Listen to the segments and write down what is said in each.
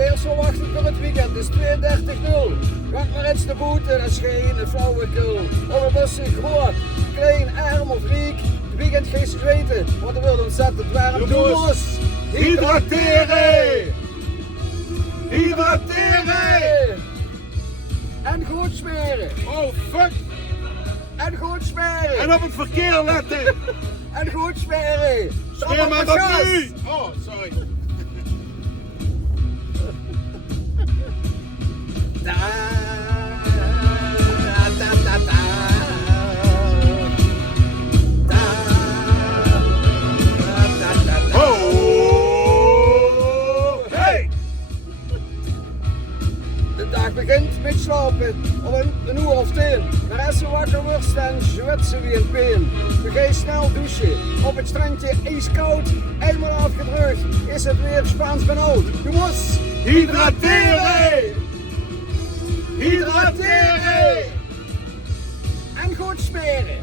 weersverwachting voor het weekend is 32-0. Gaat maar eens de boete, dat is geen flauwekul. Of het is groot, klein, arm of riek. Het weekend geen ze weten, want er wil ontzettend warm. Jongens, hydrateren! Hydrateren! En goed smeren. Oh fuck! En goed smeren. En op het verkeer letten! En goed smeren. Smeer maar dat nu! Oh, sorry. Da, da, da, da. Da, da, da, da. Oh! Hey! De dag begint met slapen, om een uur of 10. Maar als je wakker wordt, dan zwetsen we een peen. We gaan snel douchen, op het strandje ijskoud. Eenmaal afgedrukt, is het weer Spaans benauwd. Jongens, Hydrateren! Hydrateren! en goed smeren.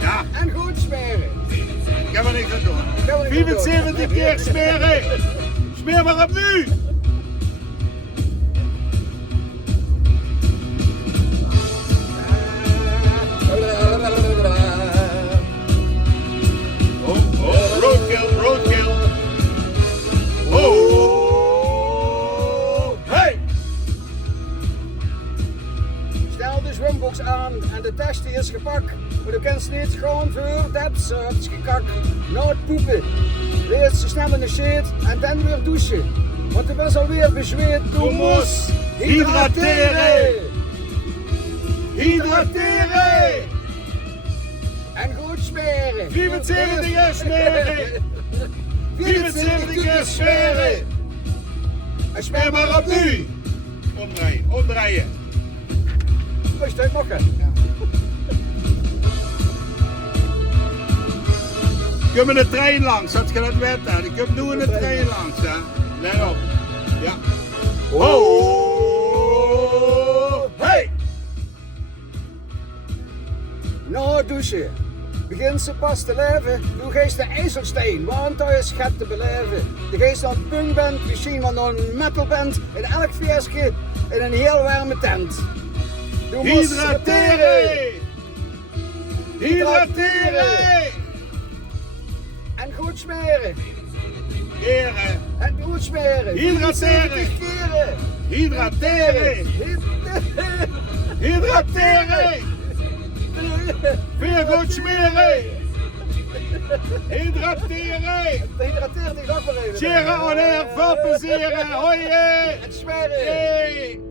Ja, En goed smeren. ik heb er niks aan doen. Gaan we niet doen. 74 keer smeren! Smeer maar op nu! Oh, roadkill, roadkill! Oh! Hey! Stel de zwembox aan en de test die is gepakt. Maar je kunt niet gewoon voor dat soort gekak. Na het poepen. Eerst snel in de shit en dan weer douchen. Want er was alweer bezweet. Toen moest hydrateren! Hydrateren! En goed smeren. 74 keer smeren! 74 keer smeren! En Smeer maar op nu! Omdraaien, omdraaien. Rustig nog hè. Kom met de trein langs, had je dat weten? Ik kom nu in de trein langs, hè? Let op. Ja. Oh! Hey! Na het douchen begint ze pas te leven. Doe geest de IJsselstein, want daar is het te beleven. De geest aan het punk bent, misschien wel een metal band. In elk feestje in een heel warme tent. Doe maar Hydrateren! Hydrateren! En goed smeren. Keren! En goed smeren. Hydrateren. 70 keren. Hydrateren! Hydrateren! Weer goed smeren! Hydrateren! Hydrateer dich nog maar even. Tjera on air, veel plezier! Hoi! En smeren. Hey!